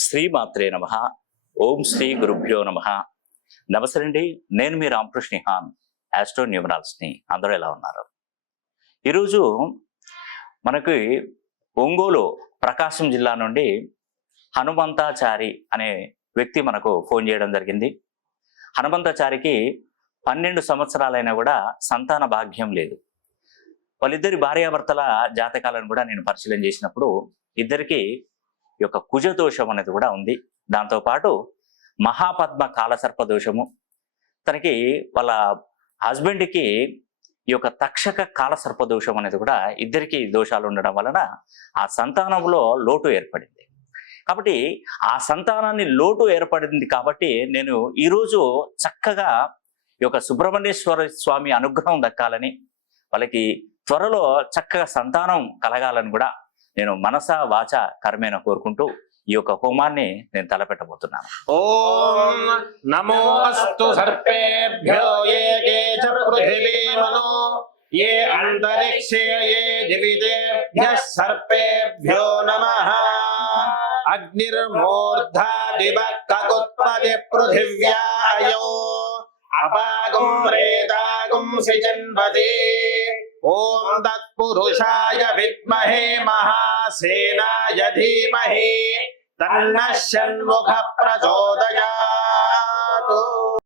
శ్రీమాత్రే నమః. ఓం శ్రీ గురుభ్యో నమః. నమస్తే అండి, నేను మీ రామకృష్ణ హాన్, ఆస్ట్రో న్యూమరాల్స్ని. అందరూ ఎలా ఉన్నారు? ఈరోజు మనకి ఒంగోలు ప్రకాశం జిల్లా నుండి హనుమంతాచారి అనే వ్యక్తి మనకు ఫోన్ చేయడం జరిగింది. హనుమంతాచారికి 12 సంవత్సరాలైనా కూడా సంతాన భాగ్యం లేదు. వాళ్ళిద్దరి భార్యాభర్తల జాతకాలను కూడా నేను పరిశీలన చేసినప్పుడు ఇద్దరికి ఈ యొక్క కుజ దోషం అనేది కూడా ఉంది. దాంతోపాటు మహాపద్మ కాలసర్ప దోషము, తనకి వాళ్ళ హస్బెండ్కి ఈ యొక్క తక్షక కాలసర్ప దోషం అనేది కూడా ఇద్దరికి దోషాలు ఉండడం వలన ఆ సంతానంలో లోటు ఏర్పడింది. కాబట్టి ఆ సంతానాన్ని లోటు ఏర్పడింది కాబట్టి నేను ఈరోజు చక్కగా ఈ యొక్క సుబ్రహ్మణ్యేశ్వర స్వామి అనుగ్రహం దక్కాలని, వాళ్ళకి త్వరలో చక్కగా సంతానం కలగాలని కూడా నేను మనస వాచ కర్మేణ కోరుకుంటూ ఈ యొక్క హోమాన్ని నేను తలపెట్టబోతున్నాను. ఓం నమోస్తు సర్పేభ్యో ఏ కేచ పృథివీమనో ఏ అంతరిక్షే ఏ దివిదేభ్యః సర్పేభ్యో నమః. అగ్నిర్మూర్ధా దివః కకుత్పతి పృథివ్యాయో అపాగం రేతాగం సిజన్వతి. ఓం తత్పురుషాయ విద్మహే మహాసేనాయ ధీమహి తన్నః షణ్ముఖ ప్రచోదయాత్.